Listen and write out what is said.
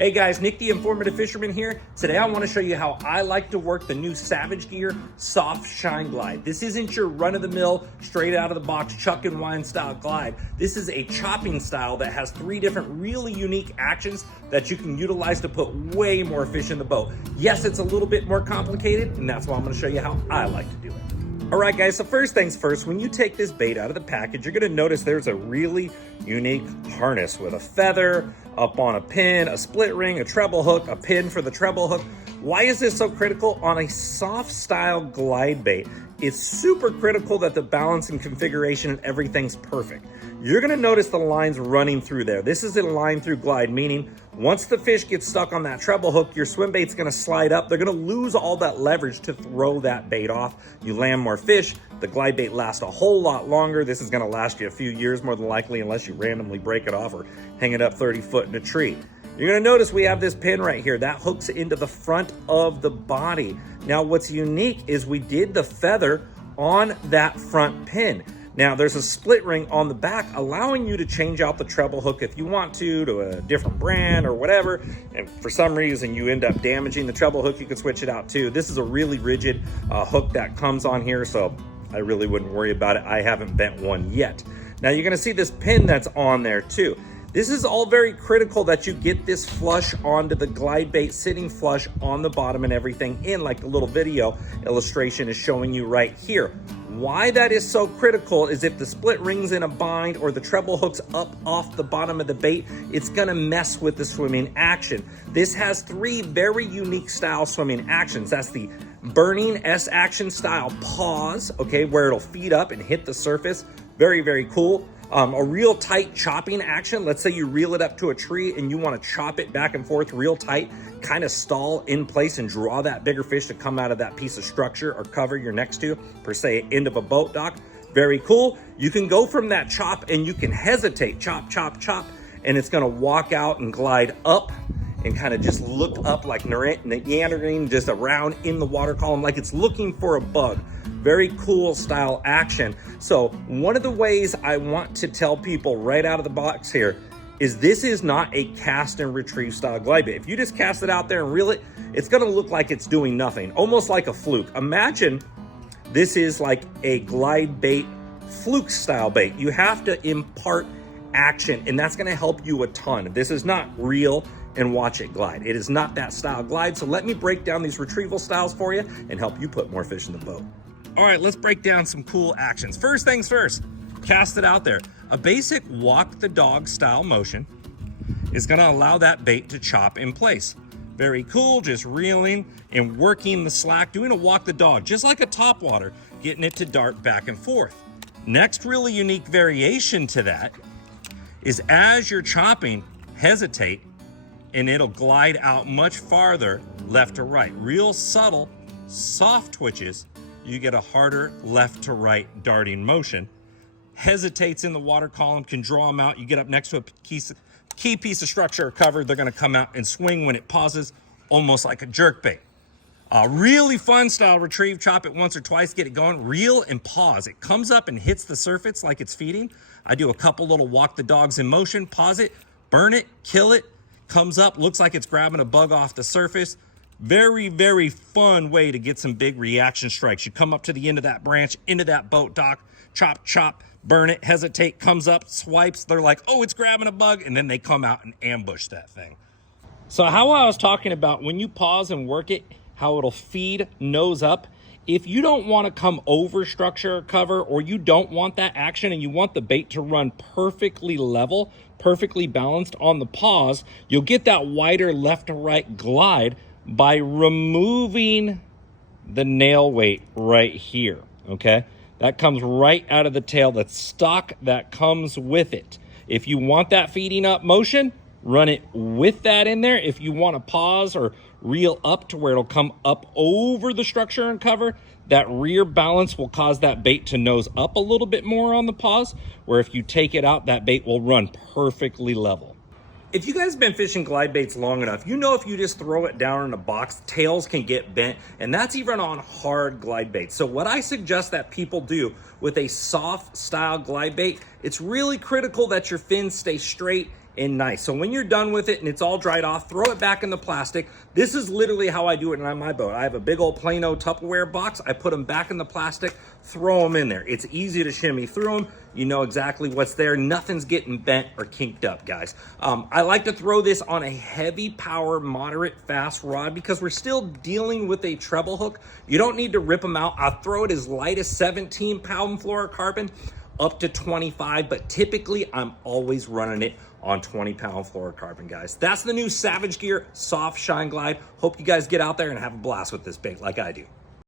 Hey guys, Nick the Informative Fisherman here. Today I want to show you how I like to work the new Savage Gear Soft Shine Glide. This isn't your run-of-the-mill, straight out of the box chuck and wind style glide. This is a chopping style that has 3 different really unique actions that you can utilize to put way more fish in the boat. Yes, it's a little bit more complicated, and that's why I'm going to show you how I like to do it. All right, guys, so first things first, when you take this bait out of the package, you're gonna notice there's a really unique harness with a feather up on a pin, a split ring, a treble hook, a pin for the treble hook. Why is this so critical? On a soft style glide bait, it's super critical that the balance and configuration and everything's perfect. You're gonna notice the lines running through there. This is a line through glide, meaning once the fish gets stuck on that treble hook, your swim bait's gonna slide up. They're gonna lose all that leverage to throw that bait off. You land more fish, the glide bait lasts a whole lot longer. This is gonna last you a few years more than likely, unless you randomly break it off or hang it up 30 foot in a tree. You're gonna notice we have this pin right here that hooks into the front of the body. Now what's unique is we did the feather on that front pin. Now there's a split ring on the back allowing you to change out the treble hook if you want to a different brand or whatever, and for some reason you end up damaging the treble hook, you can switch it out too. This is a really rigid hook that comes on here, so I really wouldn't worry about it. I haven't bent one yet. Now you're gonna see this pin that's on there too. This is all very critical that you get this flush onto the glide bait, sitting flush on the bottom and everything in, like the little video illustration is showing you right here. Why that is so critical is if the split ring's in a bind or the treble hook's up off the bottom of the bait, it's gonna mess with the swimming action. This has 3 very unique style swimming actions. That's the burning S action style pause, okay, where it'll feed up and hit the surface. Very, very cool. A real tight chopping action. Let's say you reel it up to a tree and you want to chop it back and forth real tight, kind of stall in place and draw that bigger fish to come out of that piece of structure or cover you're next to, per se, end of a boat dock. Very cool. You can go from that chop and you can hesitate, chop, chop, chop, and it's going to walk out and glide up and kind of just look up like meandering just around in the water column like it's looking for a bug. Very cool style action. So one of the ways I want to tell people right out of the box here is this is not a cast and retrieve style glide bait. If you just cast it out there and reel it, it's gonna look like it's doing nothing, almost like a fluke. Imagine this is like a glide bait fluke style bait. You have to impart action, and that's gonna help you a ton. This is not reel and watch it glide. It is not that style glide. So let me break down these retrieval styles for you and help you put more fish in the boat. All right, let's break down some cool actions. First things first, cast it out there. A basic walk the dog style motion is gonna allow that bait to chop in place. Very cool, just reeling and working the slack, doing a walk the dog, just like a topwater, getting it to dart back and forth. Next really unique variation to that is as you're chopping, hesitate, and it'll glide out much farther left to right. Real subtle, soft twitches, you get a harder left to right darting motion. Hesitates in the water column, can draw them out. You get up next to a key piece of structure or cover, they're gonna come out and swing when it pauses, almost like a jerk bait. Really fun style retrieve, chop it once or twice, get it going, reel and pause. It comes up and hits the surface like it's feeding. I do a couple little walk the dogs in motion, pause it, burn it, kill it, comes up, looks like it's grabbing a bug off the surface. Very, very fun way to get some big reaction strikes. You come up to the end of that branch, into that boat dock, chop, chop, burn it, hesitate, comes up, swipes. They're like, oh, it's grabbing a bug. And then they come out and ambush that thing. So how I was talking about when you pause and work it, how it'll feed nose up. If you don't want to come over structure or cover, or you don't want that action and you want the bait to run perfectly level, perfectly balanced on the pause, you'll get that wider left to right glide by removing the nail weight right here, okay? That comes right out of the tail, that stock that comes with it. If you want that feeding up motion, run it with that in there. If you want to pause or reel up to where it'll come up over the structure and cover, that rear balance will cause that bait to nose up a little bit more on the pause, where if you take it out, that bait will run perfectly level. If you guys have been fishing glide baits long enough, you know if you just throw it down in a box, tails can get bent, and that's even on hard glide baits. So what I suggest that people do with a soft style glide bait, it's really critical that your fins stay straight and nice. So when you're done with it and it's all dried off, throw it back in the plastic. This is literally how I do it on my boat. I have a big old Plano Tupperware box. I put them back in the plastic, throw them in there. It's easy to shimmy through them. You know exactly what's there. Nothing's getting bent or kinked up, guys. I like to throw this on a heavy power, moderate fast rod because we're still dealing with a treble hook. You don't need to rip them out. I'll throw it as light as 17-pound fluorocarbon up to 25, but typically I'm always running it on 20-pound fluorocarbon, guys. That's the new Savage Gear Soft Shine Glide. Hope you guys get out there and have a blast with this bait like I do.